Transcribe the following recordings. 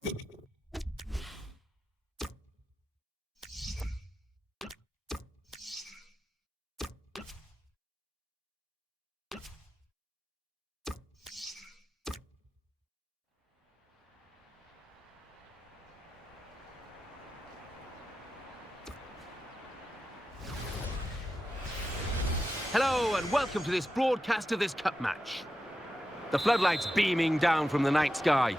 Hello and welcome to this broadcast of this cup match. The floodlights beaming down from the night sky.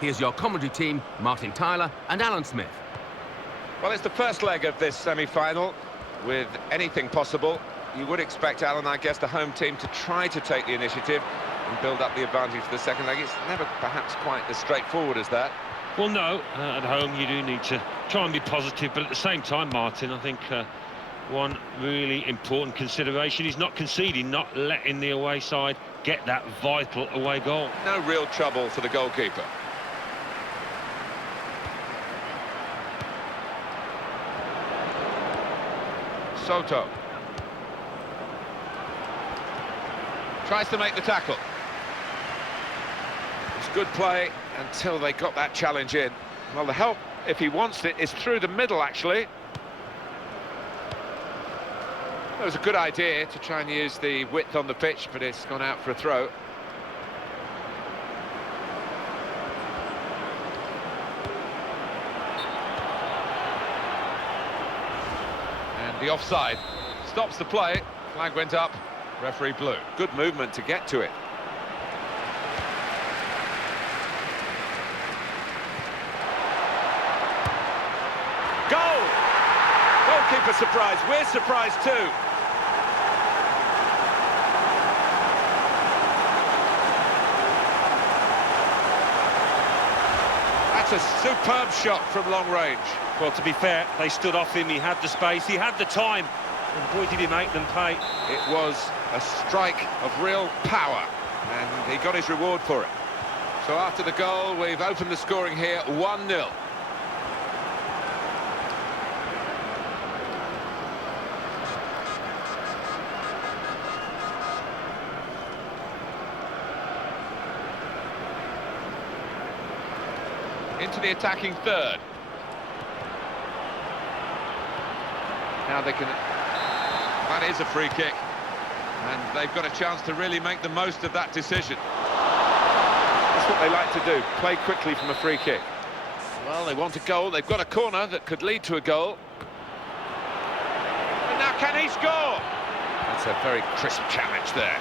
Here's your commentary team, Martin Tyler and Alan Smith. Well, it's the first leg of this semi-final. With anything possible, you would expect, Alan, I guess, the home team to try to take the initiative and build up the advantage for the second leg. It's never perhaps quite as straightforward as that. Well, no, at home you do need to try and be positive, but at the same time, Martin, I think one really important consideration is not conceding, not letting the away side get that vital away goal. No real trouble for the goalkeeper. Soto tries to make the tackle. It's good play until they got that challenge in. Well, the help, if he wants it, is through the middle, actually. It was a good idea to try and use the width on the pitch, but it's gone out for a throw. And the offside stops the play. Flag went up, referee blew. Good movement to get to it. Goal! Goalkeeper surprised. We're surprised too. That's a superb shot from long range. Well, to be fair, they stood off him, he had the space, he had the time, and boy did he make them pay. It was a strike of real power, and he got his reward for it. So after the goal, we've opened the scoring here, 1-0. Into the attacking third. Now they can... That is a free kick. And they've got a chance to really make the most of that decision. That's what they like to do, play quickly from a free kick. Well, they want a goal. They've got a corner that could lead to a goal. And now can he score? That's a very crisp challenge there.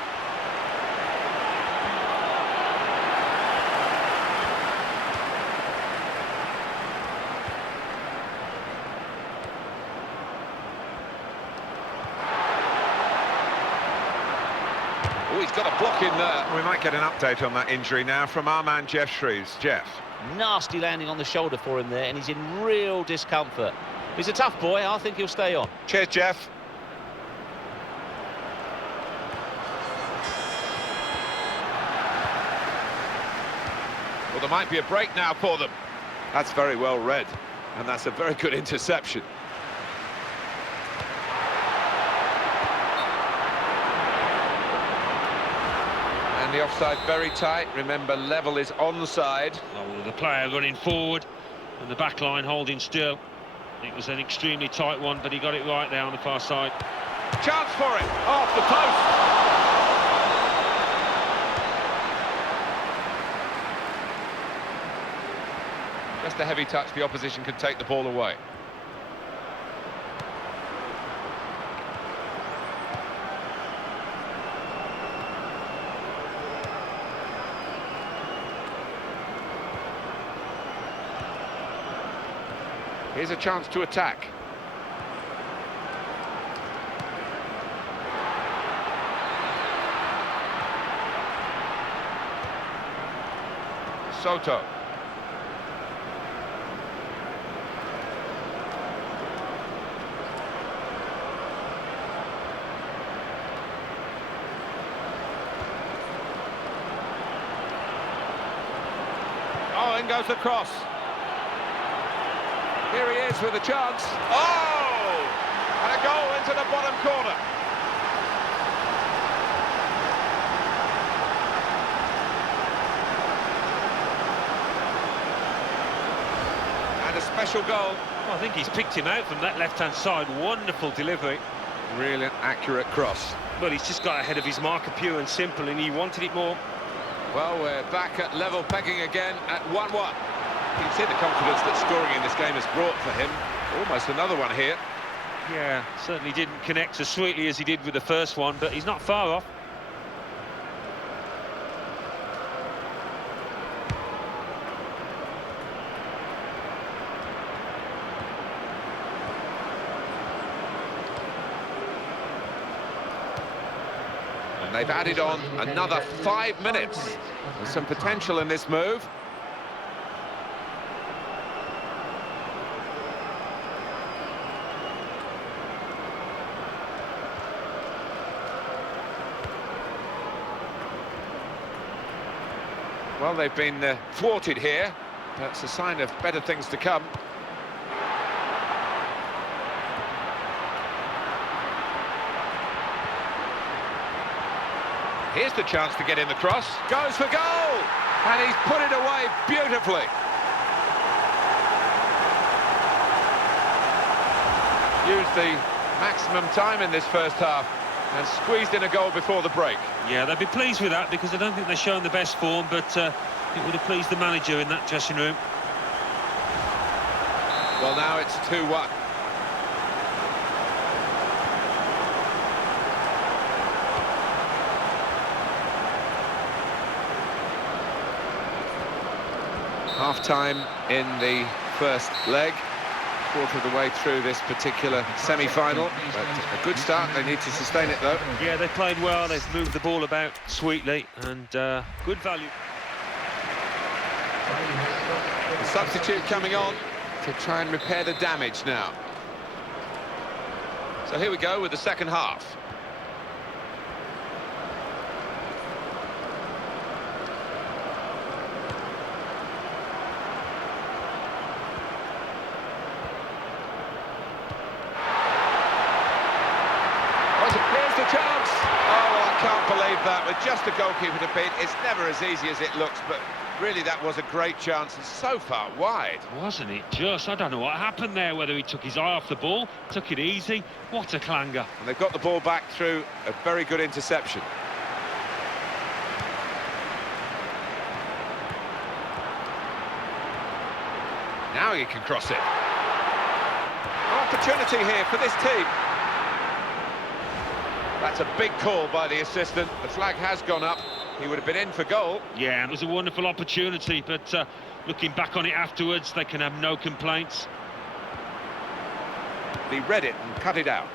Oh, he's got a block in there. We might get an update on that injury now from our man Jeff Shrews. Jeff. Nasty landing on the shoulder for him there, and he's in real discomfort. He's a tough boy. I think he'll stay on. Cheers, Jeff. Well, there might be a break now for them. That's very well read, and that's a very good interception. And the offside very tight. Remember, level is onside. Oh, the player running forward and the back line holding still. It was an extremely tight one, but he got it right there on the far side. Chance for it, off the post. Just a heavy touch, the opposition could take the ball away. Here's a chance to attack. Soto. Oh, in goes the cross. Here he is with a chance. Oh! And a goal into the bottom corner. a special goal. Well, I think he's picked him out from that left-hand side. Wonderful delivery. Really an accurate cross. Well, he's just got ahead of his marker, pure and simple, and he wanted it more. Well, we're back at level pegging again at 1-1. You can see the confidence that scoring in this game has brought for him. Almost another one here. Yeah, certainly didn't connect as sweetly as he did with the first one, but he's not far off. And they've added on another 5 minutes. There's some potential in this move. Well, they've been thwarted here. That's a sign of better things to come. Here's the chance to get in the cross. Goes for goal! And he's put it away beautifully. Used the maximum time in this first half and squeezed in a goal before the break. Yeah, they'd be pleased with that because I don't think they're showing the best form, but it would have pleased the manager in that dressing room. Well, now it's 2-1. Half-time in the first leg. Quarter of the way through this particular semi-final, but a good start. They need to sustain it, though. Yeah, they played well. They've moved the ball about sweetly and good value. The substitute coming on to try and repair the damage now. So here we go with the second half. Here's the chance. Oh, I can't believe that. With just a goalkeeper to beat, it's never as easy as it looks, but really that was a great chance and so far wide. Wasn't it just? I don't know what happened there, whether he took his eye off the ball, took it easy. What a clanger. And they've got the ball back through a very good interception. Now he can cross it. Opportunity here for this team. That's a big call by the assistant. The flag has gone up. He would have been in for goal. Yeah, it was a wonderful opportunity, but looking back on it afterwards, they can have no complaints. He read it and cut it out.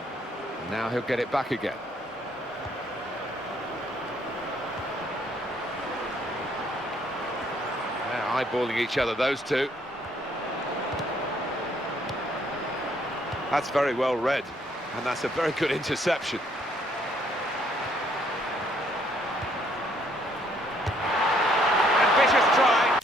And now he'll get it back again. They're eyeballing each other, those two. That's very well read, and that's a very good interception. Ambitious try.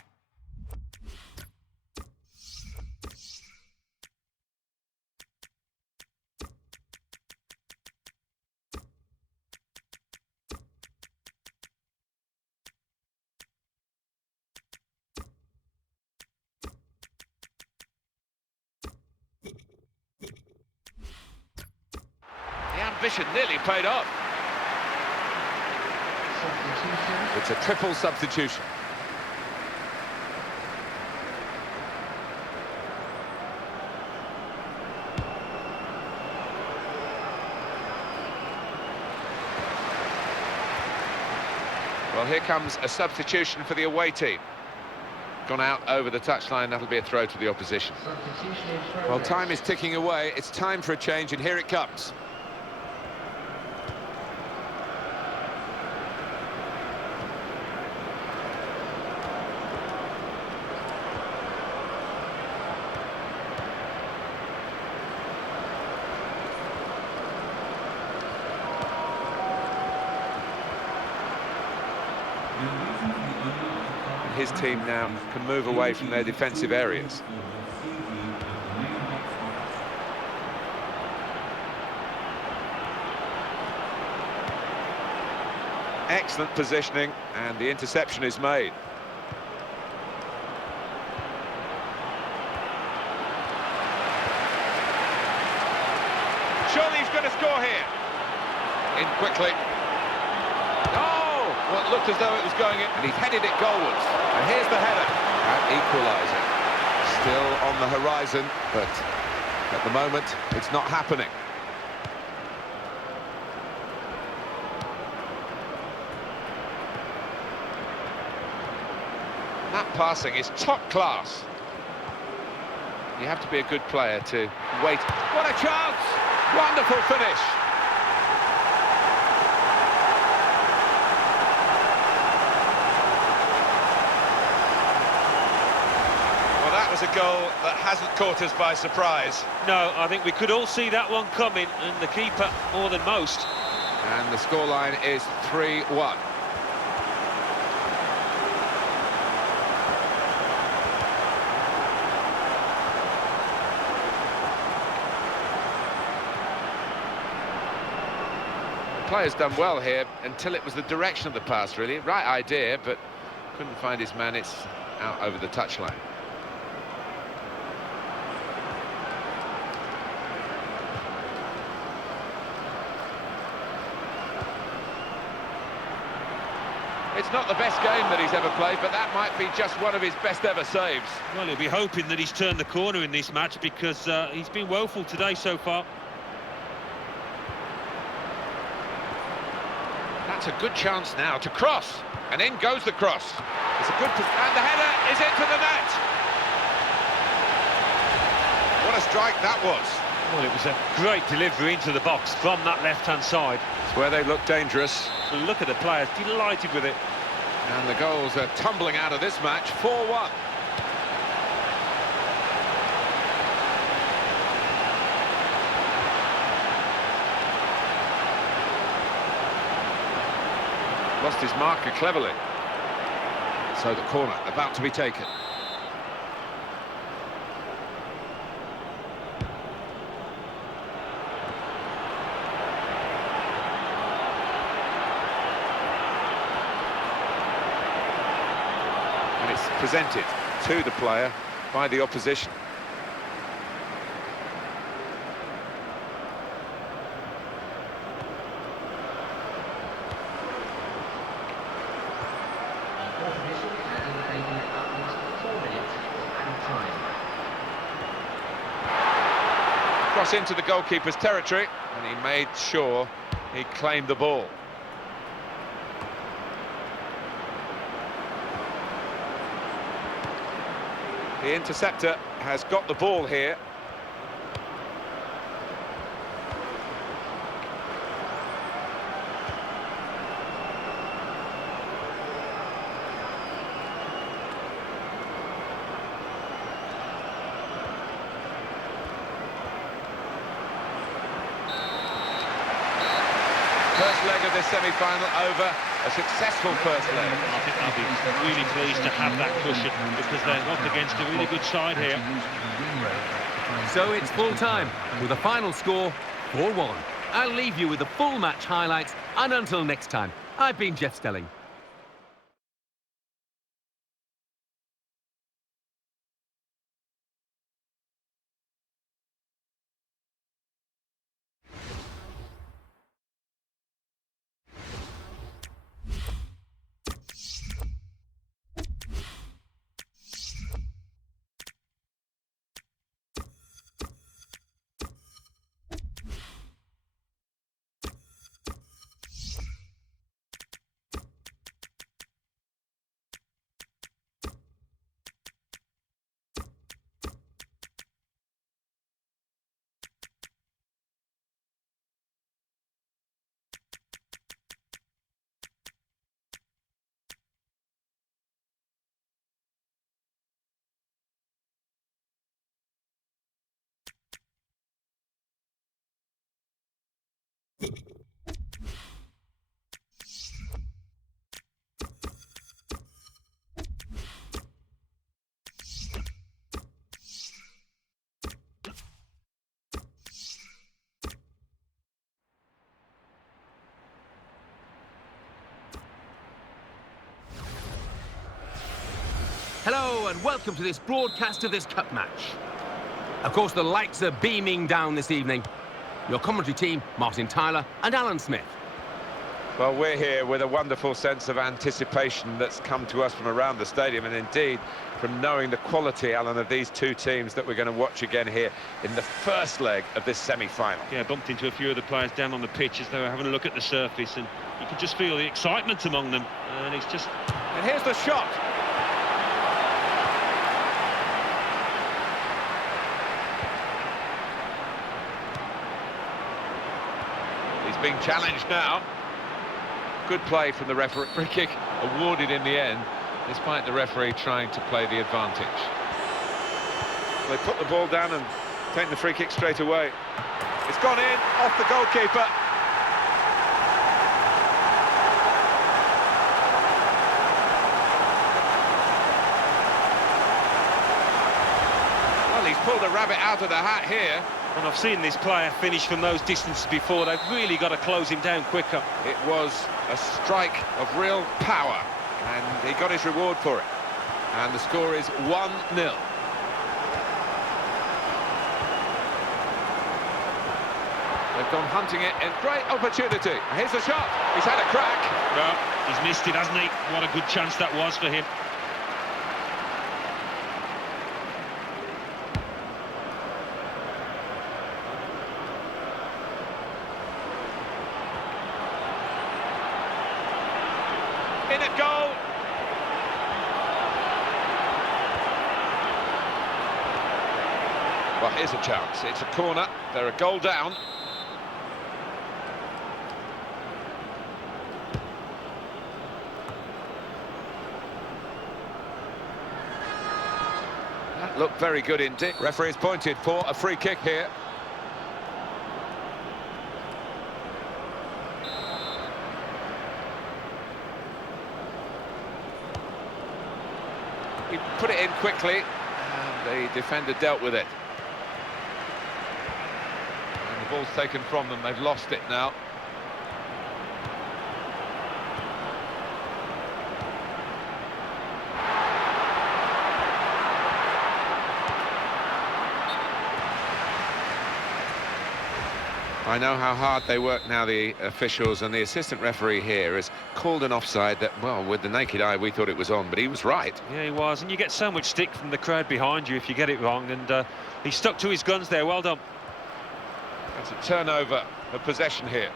The ambition nearly paid off. It's a triple substitution. Well, here comes a substitution for the away team. Gone out over the touchline, that'll be a throw to the opposition. Well, time is ticking away. It's time for a change, and here it comes. His team now can move away from their defensive areas. Excellent positioning, and the interception is made. he's going to score here. In quickly. Oh! What looked as though it was going in, and he's headed it goalwards. And here's the header. And equaliser. Still on the horizon, but at the moment, it's not happening. That passing is top class. You have to be a good player to wait. What a chance! Wonderful finish. Well, that was a goal that hasn't caught us by surprise. No, I think we could all see that one coming, and the keeper more than most. And the scoreline is 3-1. The player's done well here until it was the direction of the pass, really. Right idea, but couldn't find his man. It's out over the touchline. It's not the best game that he's ever played, but that might be just one of his best ever saves. Well, he'll be hoping that he's turned the corner in this match, because he's been woeful today so far. That's a good chance now to cross, and in goes the cross. It's a good, and the header is into the net. What a strike that was. Well, it was a great delivery into the box from that left-hand side. It's where they look dangerous. Look at the players, delighted with it. And the goals are tumbling out of this match, 4-1. Lost his marker cleverly. So the corner about to be taken. And it's presented to the player by the opposition. Cross into the goalkeeper's territory, and he made sure he claimed the ball. The interceptor has got the ball here. First leg of this semi-final over, a successful first leg. I think they'll be really pleased to have that cushion, because they're up against a really good side here. So it's full time with a final score 4-1. I'll leave you with the full match highlights, and until next time, I've been Jeff Stelling. Hello and welcome to this broadcast of this cup match. Of course, the lights are beaming down this evening. Your commentary team, Martin Tyler and Alan Smith. Well, we're here with a wonderful sense of anticipation that's come to us from around the stadium, and indeed from knowing the quality, Alan, of these two teams that we're going to watch again here in the first leg of this semi-final. Yeah, bumped into a few of the players down on the pitch as they were having a look at the surface, and you could just feel the excitement among them. And it's just... And here's the shot. He's being challenged now. Good play from the referee. Free kick awarded in the end, despite the referee trying to play the advantage. They put the ball down and take the free kick straight away. It's gone in, off the goalkeeper. Well, he's pulled a rabbit out of the hat here. And I've seen this player finish from those distances before. They've really got to close him down quicker. It was a strike of real power, and he got his reward for it. And the score is 1-0. They've gone hunting it, and great opportunity. Here's the shot. He's had a crack. Well, he's missed it, hasn't he? What a good chance that was for him. In at goal. Well, here's a chance. It's a corner. They're a goal down. That looked very good indeed. Referee's pointed for a free kick here. He put it in quickly, and the defender dealt with it. And the ball's taken from them. They've lost it now. I know how hard they work now, the officials, and the assistant referee here has called an offside that, well, with the naked eye we thought it was on, but he was right. Yeah, he was, and you get so much stick from the crowd behind you if you get it wrong, and he stuck to his guns there. Well done. It's a turnover of possession here.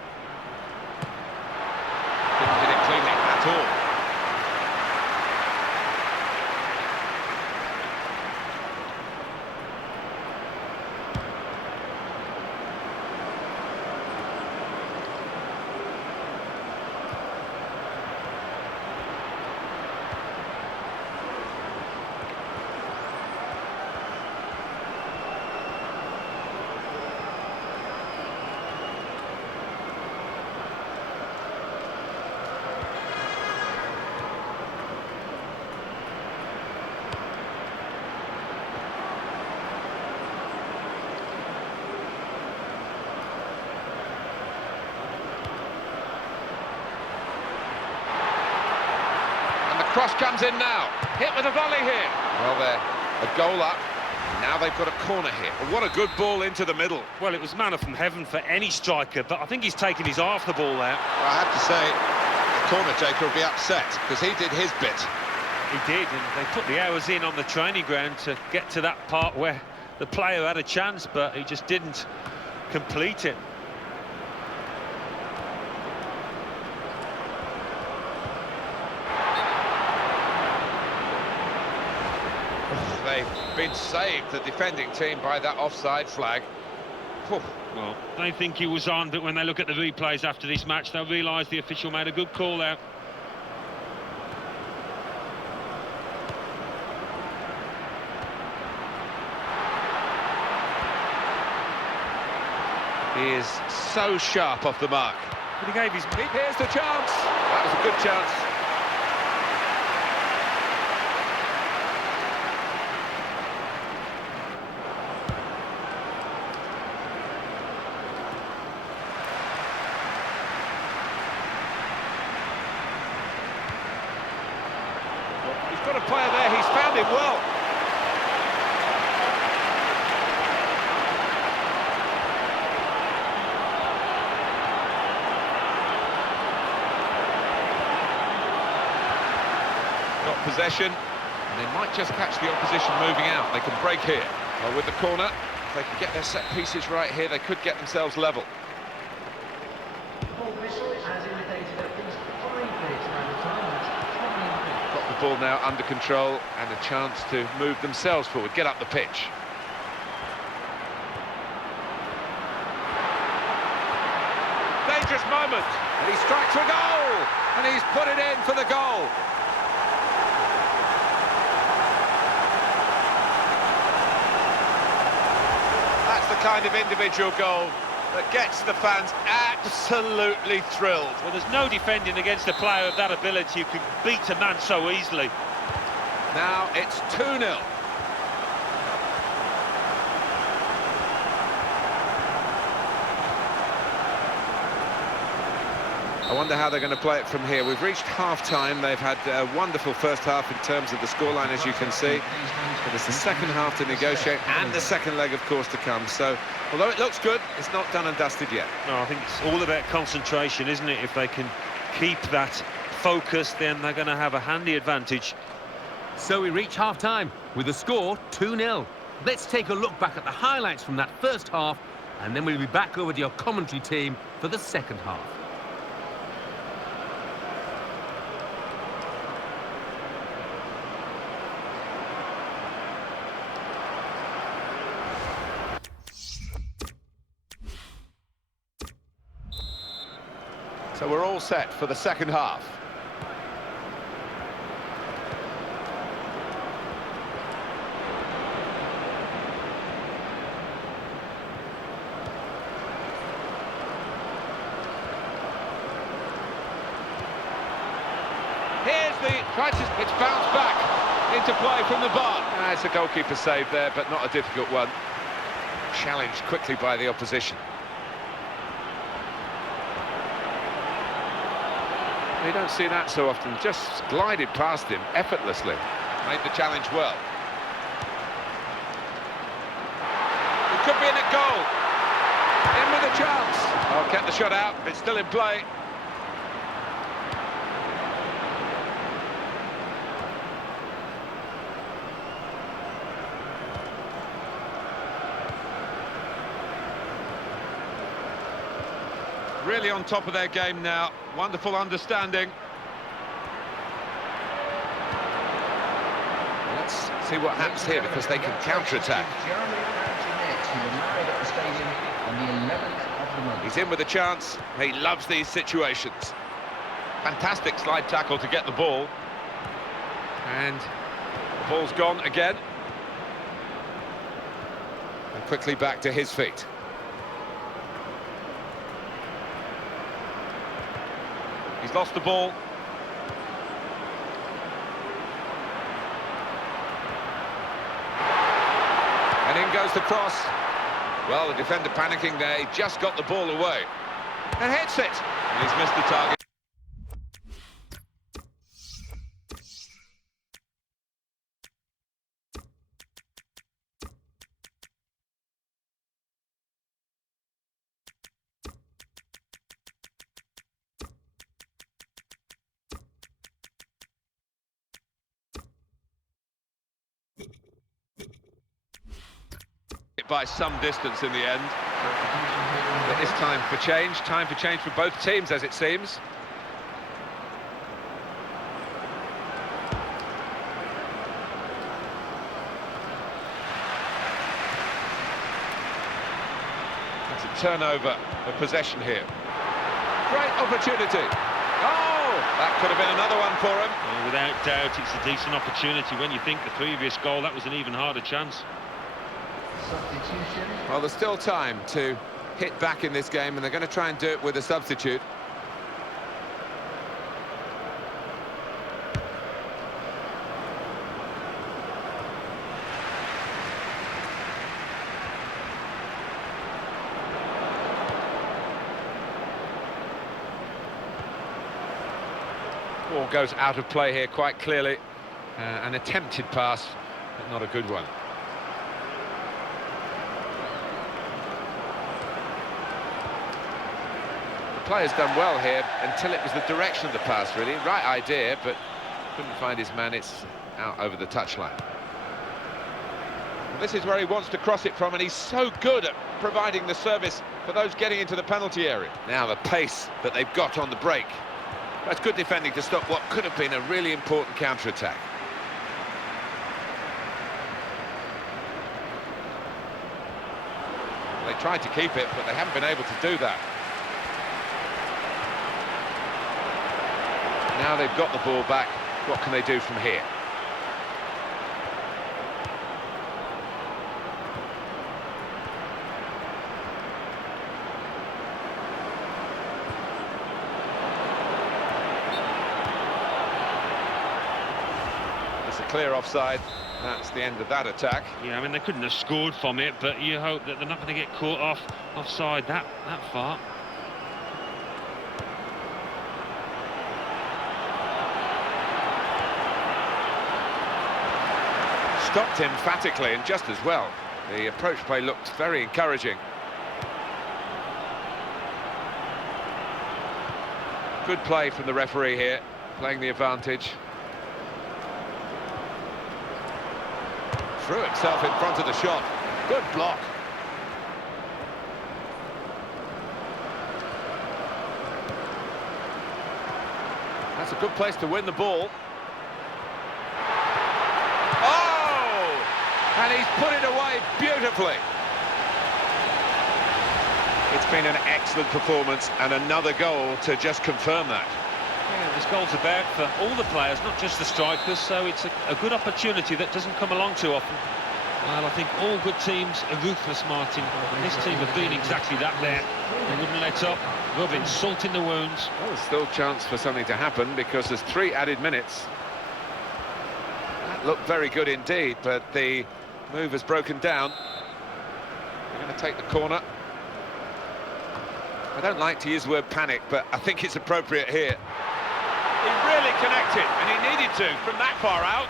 Didn't hit it cleanly at all. Cross comes in now. Hit with a volley here. Well, they're a goal up. Now they've got a corner here. But what a good ball into the middle. Well, it was manna from heaven for any striker, but I think he's taken his eye off the ball there. Well, I have to say, the corner taker will be upset, because he did his bit. He did, and they put the hours in on the training ground to get to that part where the player had a chance, but he just didn't complete it. They've been saved, the defending team, by that offside flag. Whew. Well, they think he was on, but when they look at the replays after this match, they'll realise the official made a good call out. He is so sharp off the mark. But he gave his... Here's the chance. That was a good chance. He's got a player there, he's found him well. possession, and they might just catch the opposition moving out. They can break here. Well, with the corner, if they can get their set pieces right here, they could get themselves level. Got the ball now under control and a chance to move themselves forward, get up the pitch. Dangerous moment, and he strikes for a goal, and he's put it in for the goal. That's the kind of individual goal that gets the fans absolutely thrilled. Well, there's no defending against a player of that ability who can beat a man so easily. Now it's 2-0. I wonder how they're going to play it from here. We've reached half-time. They've had a wonderful first half in terms of the scoreline, as you can see. But it's the second half to negotiate and the second leg, of course, to come. So, although it looks good, it's not done and dusted yet. No, I think it's all about concentration, isn't it? If they can keep that focus, then they're going to have a handy advantage. So we reach half-time with the score 2-0. Let's take a look back at the highlights from that first half, and then we'll be back over to your commentary team for the second half. So we're all set for the second half. Here's the crisis. It's bounced back into play from the bar. It's a goalkeeper save there, but not a difficult one. Challenged quickly by the opposition. You don't see that so often. Just glided past him effortlessly. Made the challenge well. It could be in at goal. In with a chance. Oh, kept the shot out. It's still in play. Really on top of their game now. Wonderful understanding. Let's see what happens here, because they can counter-attack. He's in with a chance. He loves these situations. Fantastic slide tackle to get the ball. And the ball's gone again. And quickly back to his feet. He's lost the ball. And in goes the cross. Well, the defender panicking there. He just got the ball away. And hits it. And he's missed the target. By some distance in the end. But it's time for change for both teams, as it seems. It's a turnover of possession here. Great opportunity. Oh, that could have been another one for him. Well, without doubt, it's a decent opportunity. When you think the previous goal, that was an even harder chance. Well, there's still time to hit back in this game, and they're going to try and do it with a substitute. Ball goes out of play here quite clearly. An attempted pass, but not a good one. The player's done well here until it was the direction of the pass, really. Right idea, but Couldn't find his man, it's out over the touchline. This is where he wants to cross it from, and he's so good at providing the service for those getting into the penalty area. Now the pace that they've got on the break. That's good defending to stop what could have been a really important counter-attack. They tried to keep it, but they haven't been able to do that. Now they've got the ball back. What can they do from here? It's a clear offside. That's the end of that attack. Yeah, I mean, they couldn't have scored from it, but you hope that they're not going to get caught offside that far. Stopped emphatically and just as well. The approach play looked very encouraging. Good play from the referee here, playing the advantage. Threw himself in front of the shot. Good block. That's a good place to win the ball. And he's put it away beautifully. It's been an excellent performance and another goal to just confirm that. Yeah, this goal's about for all the players, not just the strikers, so it's a good opportunity that doesn't come along too often. Well, I think all good teams are ruthless, Martin. And this team have been exactly that there. They wouldn't let up, rubbing salt in the wounds. Well, there's still a chance for something to happen because there's 3 added minutes. That looked very good indeed, but the move has broken down. They're going to take the corner. I don't like to use the word panic, but I think it's appropriate here. He really connected, and he needed to from that far out.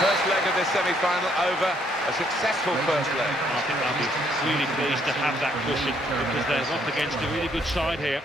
First leg of this semi-final over, a successful first leg. I think I'll be really pleased to have that cushion because they're up against a really good side here.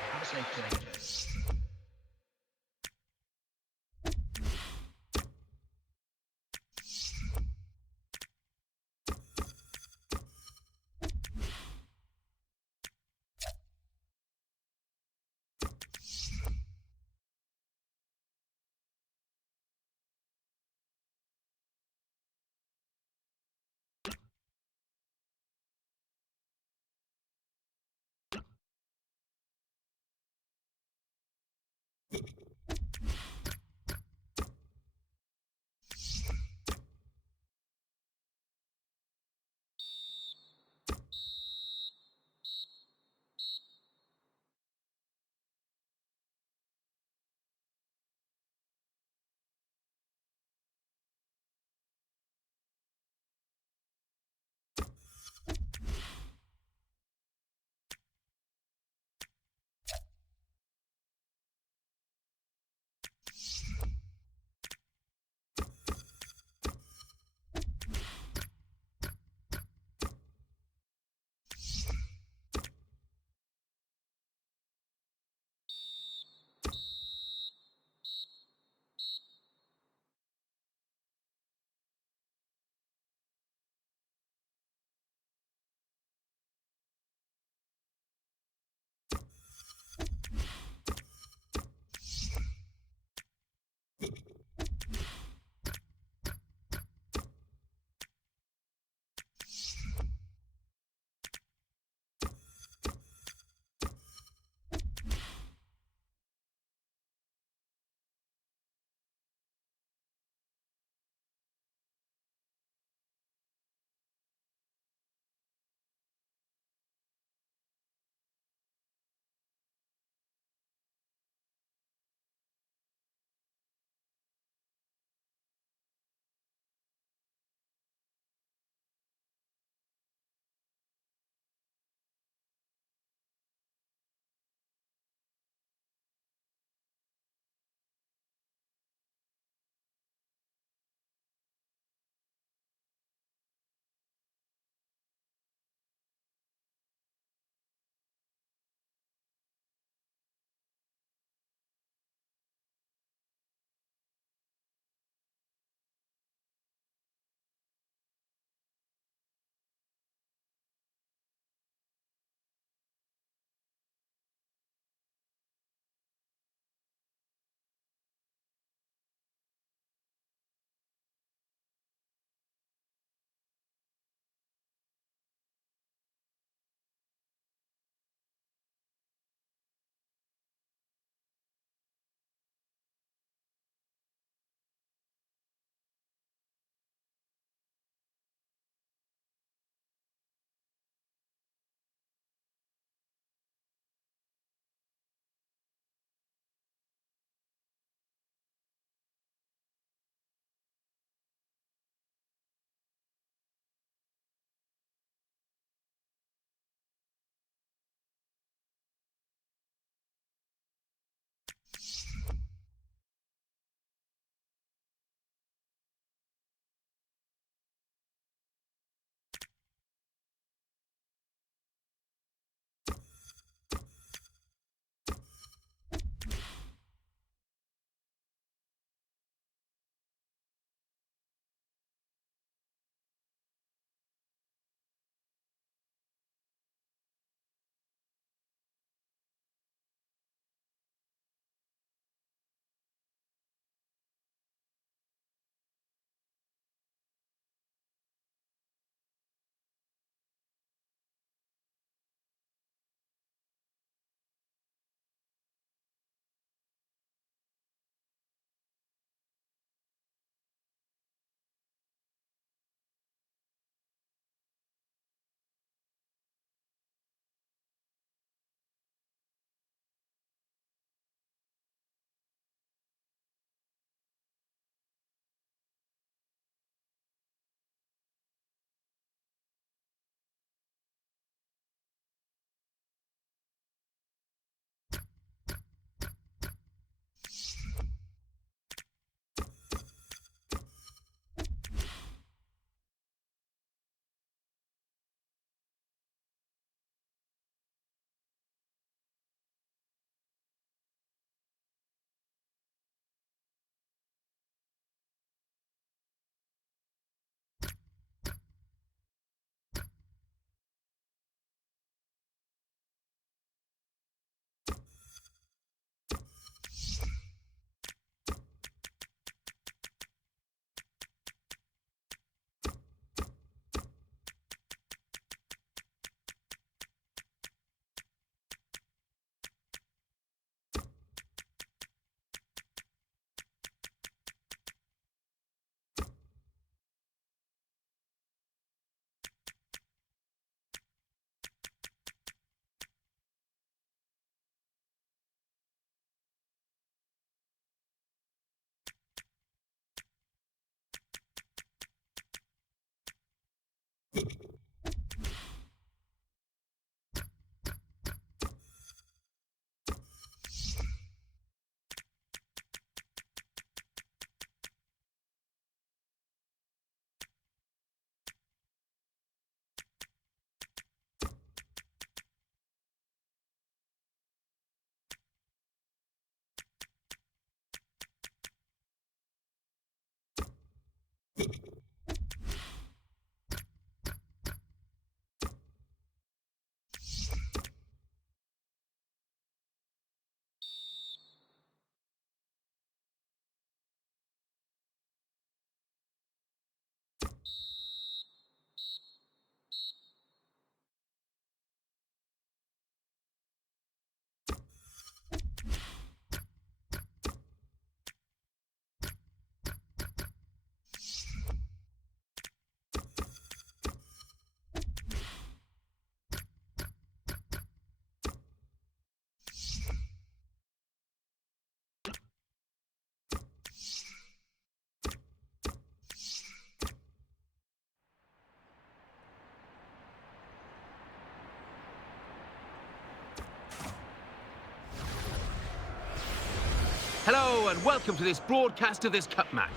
Hello and welcome to this broadcast of this cup match.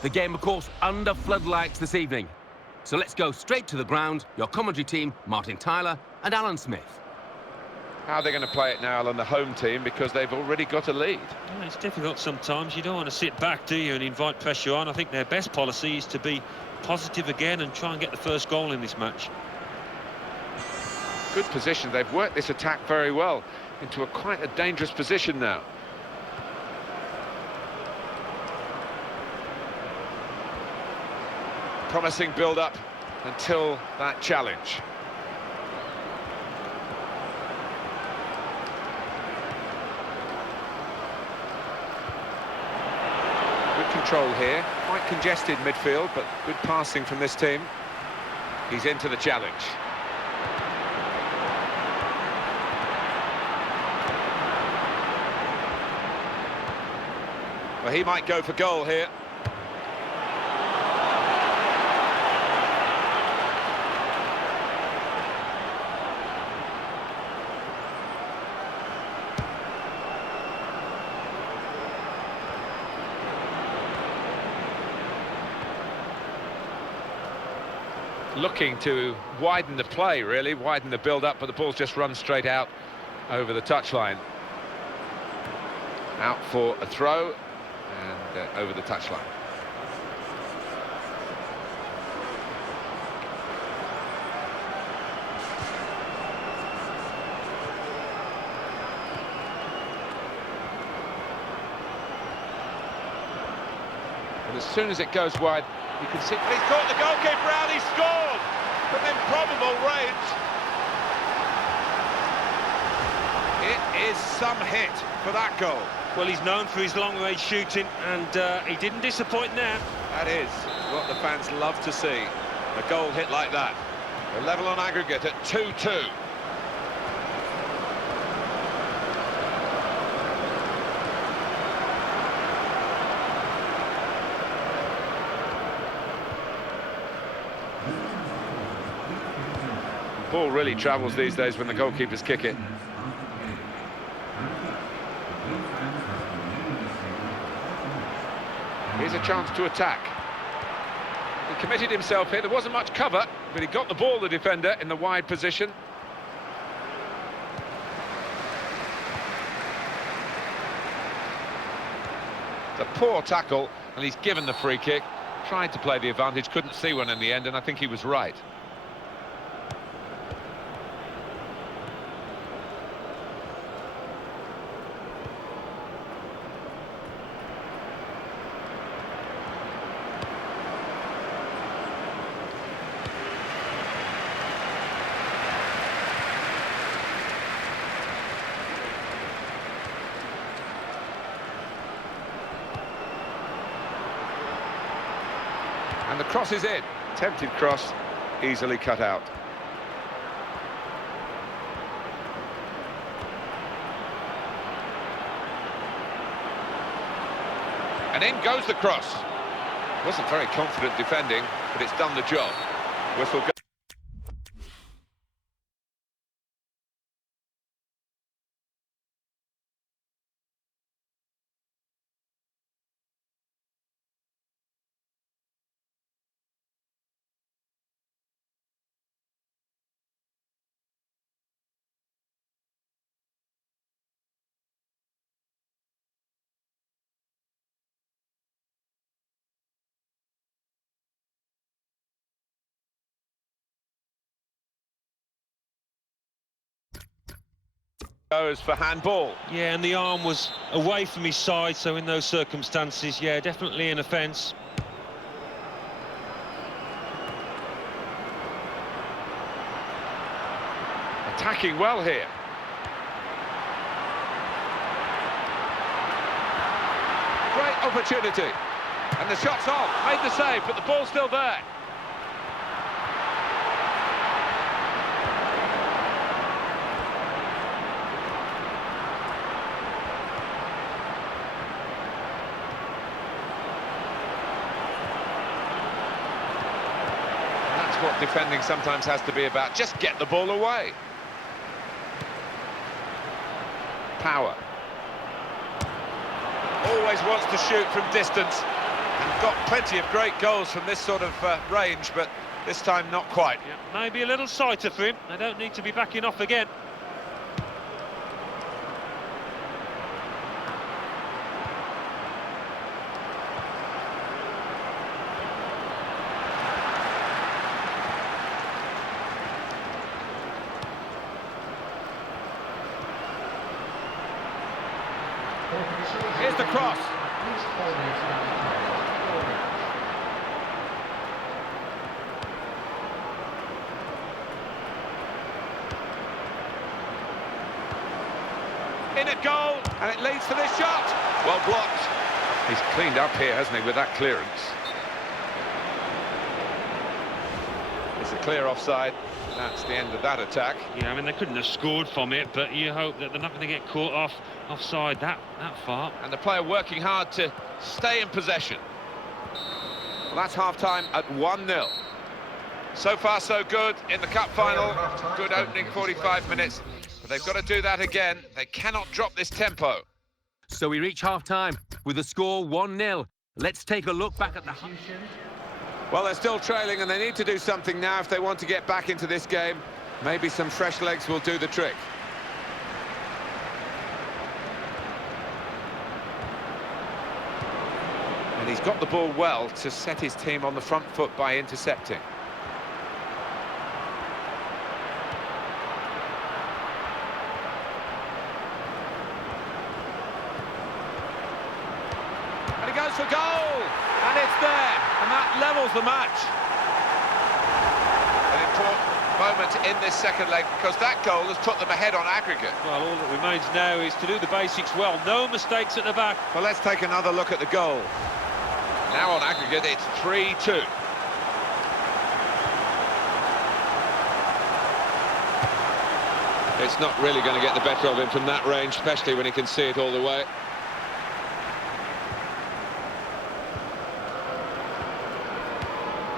The game, of course, under floodlights this evening. So let's go straight to the ground. Your commentary team, Martin Tyler and Alan Smith. How are they going to play it now, Alan, the home team, because they've already got a lead? Yeah, it's difficult sometimes. You don't want to sit back, do you, and invite pressure on. I think their best policy is to be positive again and try and get the first goal in this match. Good position. They've worked this attack very well into quite a dangerous position now. Promising build-up until that challenge. Good control here. Quite congested midfield, but good passing from this team. He's into the challenge. Well, he might go for goal here. Looking to widen the play, really, widen the build-up, but the ball's just run straight out over the touchline. Out for a throw, and over the touchline. And as soon as it goes wide, you can see he's caught the goalkeeper out. He scored from improbable range. It is some hit for that goal. Well, he's known for his long-range shooting, and he didn't disappoint now. That is what the fans love to see. A goal hit like that. They're level on aggregate at 2-2. Ball really travels these days when the goalkeepers kick it. Here's a chance to attack. He committed himself here. There wasn't much cover, but he got the ball, the defender, in the wide position. It's a poor tackle, and he's given the free kick. Tried to play the advantage, couldn't see one in the end, and I think he was right. And the cross is in. Tempted cross, easily cut out. And in goes the cross. Wasn't very confident defending, but it's done the job. Whistle go. Goes for handball. Yeah, and the arm was away from his side, so in those circumstances, yeah, definitely an offence. Attacking well here. Great opportunity. And the shot's on. Made the save, but the ball's still there. What defending sometimes has to be about. Just get the ball away. Power. Always wants to shoot from distance and got plenty of great goals from this sort of range, but this time not quite. Yeah, maybe a little sighter for him. They don't need to be backing off again. Here's the cross. In at goal, and it leads to this shot. Well blocked. He's cleaned up here, hasn't he, with that clearance. It's a clear offside. That's the end of that attack. Yeah, I mean, they couldn't have scored from it, but you hope that they're not going to get caught offside that far. And the player working hard to stay in possession. Well, that's half-time at 1-0. So far, so good in the cup final. Good opening 45 minutes. But they've got to do that again. They cannot drop this tempo. So we reach half-time with the score 1-0. Let's take a look back at the... Well, they're still trailing, and they need to do something now if they want to get back into this game. Maybe some fresh legs will do the trick. And he's got the ball well to set his team on the front foot by intercepting. And he goes for goal! And it's there, and that levels the match. An important moment in this second leg, because that goal has put them ahead on aggregate. Well, all that remains now is to do the basics well. No mistakes at the back. Well, let's take another look at the goal. Now on aggregate, it's 3-2. It's not really going to get the better of him from that range, especially when he can see it all the way.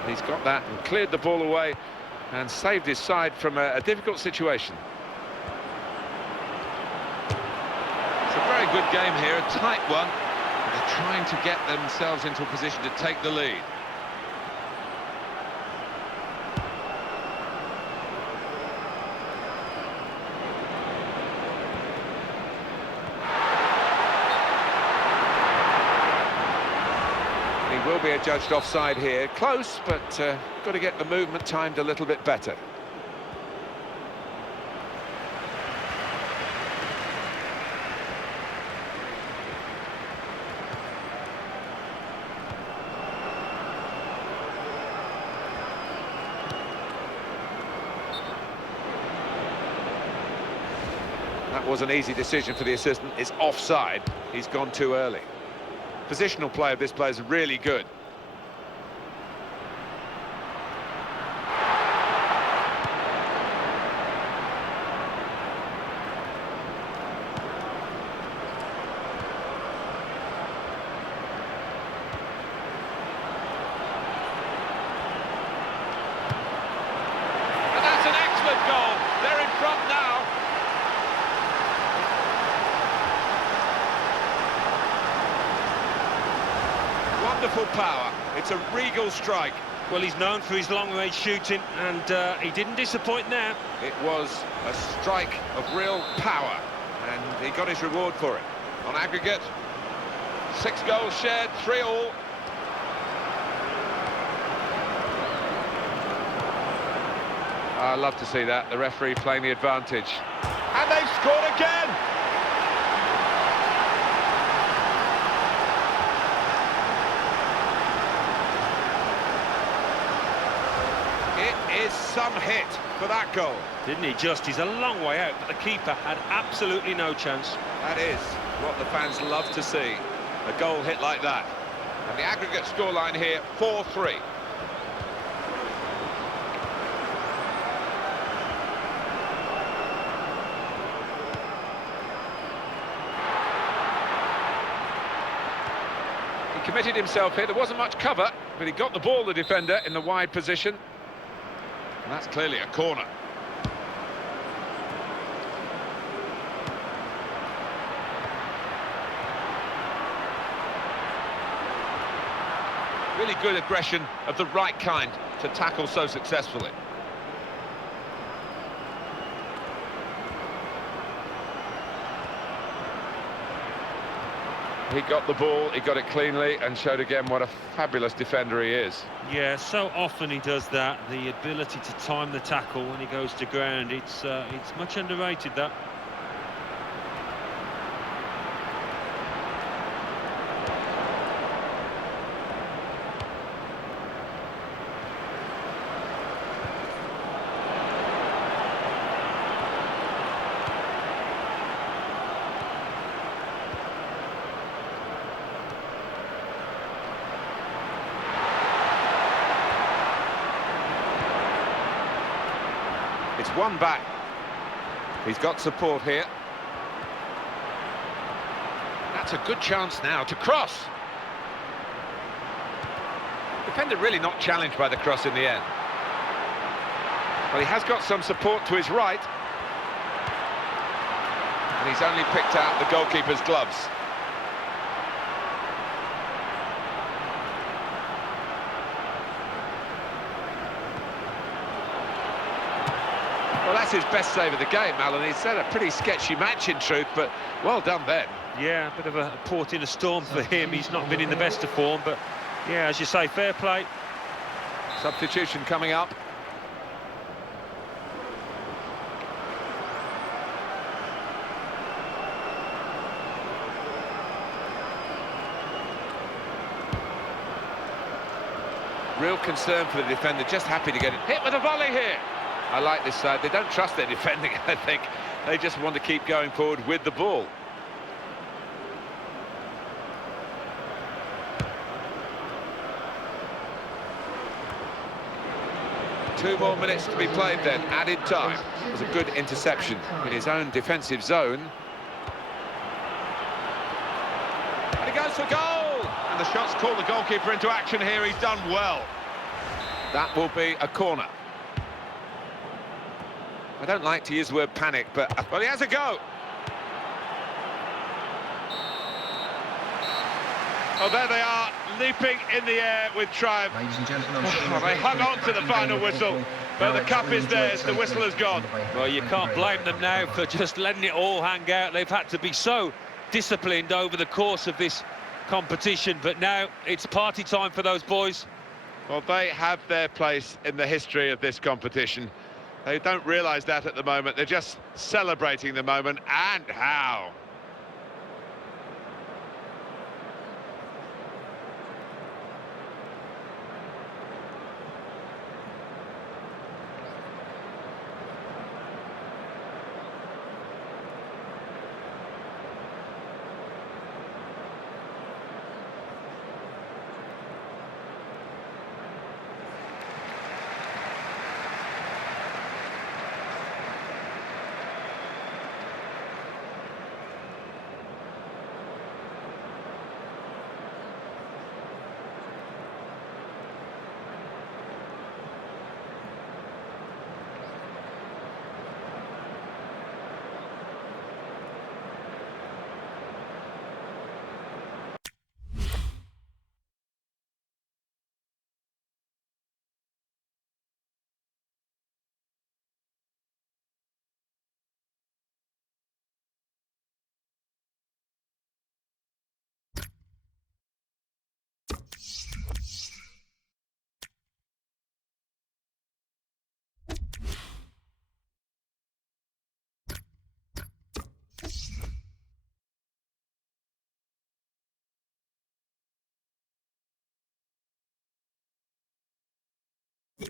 He's got that and cleared the ball away and saved his side from a difficult situation. It's a very good game here, a tight one. They're trying to get themselves into a position to take the lead. Will be adjudged offside here. Close, but got to get the movement timed a little bit better. That was an easy decision for the assistant. It's offside. He's gone too early. Positional play of this player is really good. wonderful power. It's a regal strike. Well, he's known for his long-range shooting, and he didn't disappoint there. It was a strike of real power, and he got his reward for it. On aggregate, 6 goals shared, 3-all. I love to see that, the referee playing the advantage. And they've scored again! It is some hit for that goal. Didn't he just? He's a long way out, but the keeper had absolutely no chance. That is what the fans love to see, a goal hit like that. And the aggregate scoreline here, 4-3. He committed himself here, there wasn't much cover, but he got the ball, the defender, in the wide position. And that's clearly a corner. Really good aggression of the right kind to tackle so successfully. He got the ball, he got it cleanly, and showed again what a fabulous defender he is. Yeah, so often he does that. The ability to time the tackle when he goes to ground, it's much underrated, that. It's one back. He's got support here. That's a good chance now to cross. Defender really not challenged by the cross in the end. Well, he has got some support to his right. And he's only picked out the goalkeeper's gloves. Well, that's his best save of the game, Alan. He's had a pretty sketchy match, in truth, but well done then. Yeah, a bit of a port in a storm for him. He's not been in the best of form, but, yeah, as you say, fair play. Substitution coming up. Real concern for the defender, just happy to get it hit with a volley here. I like this side. They don't trust their defending, I think. They just want to keep going forward with the ball. Two more minutes to be played then, added time. It was a good interception in his own defensive zone. And he goes for goal! And the shot's called the goalkeeper into action here. He's done well. That will be a corner. I don't like to use the word panic, but, well, he has a go. Oh, there they are, leaping in the air with triumph. Ladies and gentlemen, They hung on to the final whistle, but the cup is theirs, the whistle has gone. Well, you can't blame them now for just letting it all hang out. They've had to be so disciplined over the course of this competition, but now it's party time for those boys. Well, they have their place in the history of this competition. They don't realise that at the moment. They're just celebrating the moment, and how. you